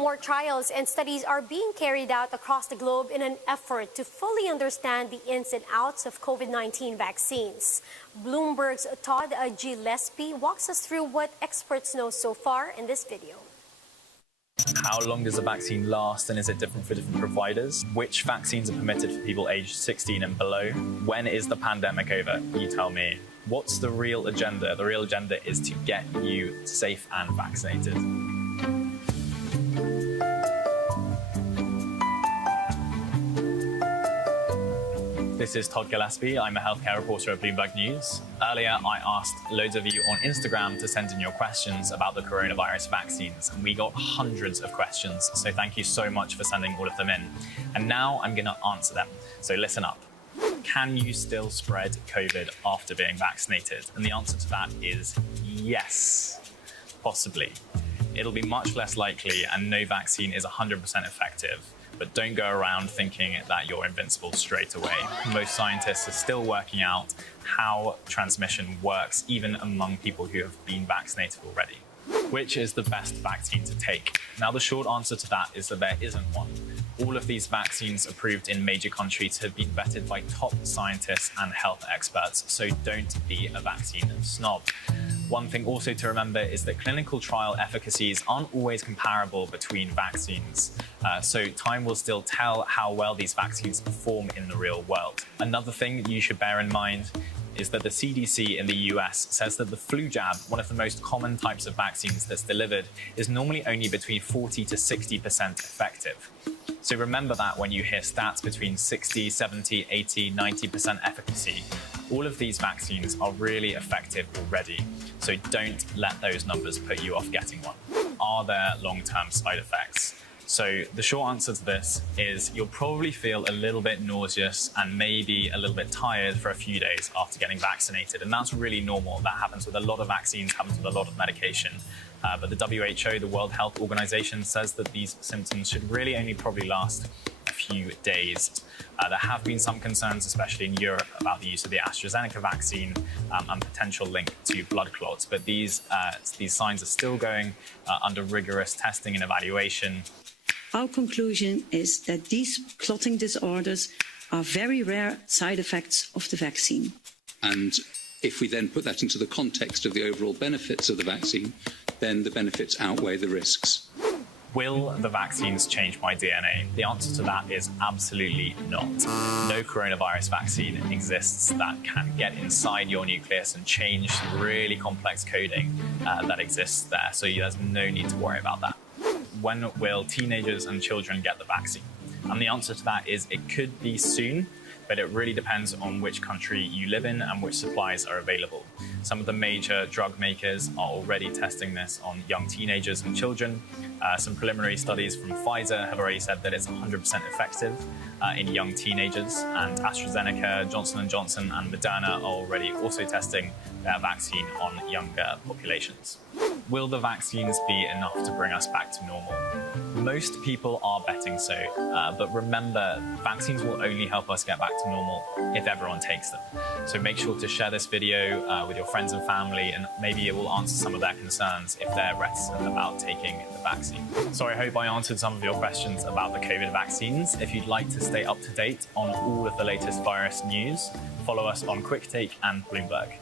More trials and studies are being carried out across the globe in an effort to fully understand the ins and outs of COVID-19 vaccines. Bloomberg's Todd Gillespie walks us through what experts know so far in this video. How long does a vaccine last, and is it different for different providers? Which vaccines are permitted for people aged 16 and below? When is the pandemic over? You tell me. What's the real agenda? The real agenda is to get you safe and vaccinated. This is Todd Gillespie. I'm a healthcare reporter at Bloomberg News. Earlier, I asked loads of you on Instagram to send in your questions about the coronavirus vaccines, and we got hundreds of questions, so thank you so much for sending all of them in. And now I'm going to answer them, so listen up. Can you still spread COVID after being vaccinated? And the answer to that is yes, possibly. It'll be much less likely, and no vaccine is 100% effective. But don't go around thinking that you're invincible straight away. Most scientists are still working out how transmission works, even among people who have been vaccinated already. Which is the best vaccine to take? Now, the short answer to that is that there isn't one. All of these vaccines approved in major countries have been vetted by top scientists and health experts, so don't be a vaccine snob. One thing also to remember is that clinical trial efficacies aren't always comparable between vaccines, so time will still tell how well these vaccines perform in the real world. Another thing you should bear in mind is that the CDC in the US says that the flu jab, one of the most common types of vaccines that's delivered, is normally only between 40 to 60% effective. So remember that when you hear stats between 60, 70, 80, 90% efficacy, all of these vaccines are really effective already. So don't let those numbers put you off getting one. Are there long-term side effects? So the short answer to this is you'll probably feel a little bit nauseous and maybe a little bit tired for a few days after getting vaccinated. And that's really normal. That happens with a lot of vaccines, happens with a lot of medication. But the WHO, the World Health Organization, says that these symptoms should really only probably last a few days. There have been some concerns, especially in Europe, about the use of the AstraZeneca vaccine and potential link to blood clots. But these signs are still going under rigorous testing and evaluation. Our conclusion is that these clotting disorders are very rare side effects of the vaccine. And if we then put that into the context of the overall benefits of the vaccine, then the benefits outweigh the risks. Will the vaccines change my DNA? The answer to that is absolutely not. No coronavirus vaccine exists that can get inside your nucleus and change the really complex coding that exists there. So there's no need to worry about that. When will teenagers and children get the vaccine? And the answer to that is it could be soon, but it really depends on which country you live in and which supplies are available. Some of the major drug makers are already testing this on young teenagers and children. Some preliminary studies from Pfizer have already said that it's 100% effective in young teenagers, and AstraZeneca, Johnson & Johnson and Moderna are already also testing their vaccine on younger populations. Will the vaccines be enough to bring us back to normal? Most people are betting so, but remember, vaccines will only help us get back to normal if everyone takes them. So make sure to share this video with your friends and family, and maybe it will answer some of their concerns if they're reticent about taking the vaccine. So I hope I answered some of your questions about the COVID vaccines. If you'd like to stay up to date on all of the latest virus news, follow us on QuickTake and Bloomberg.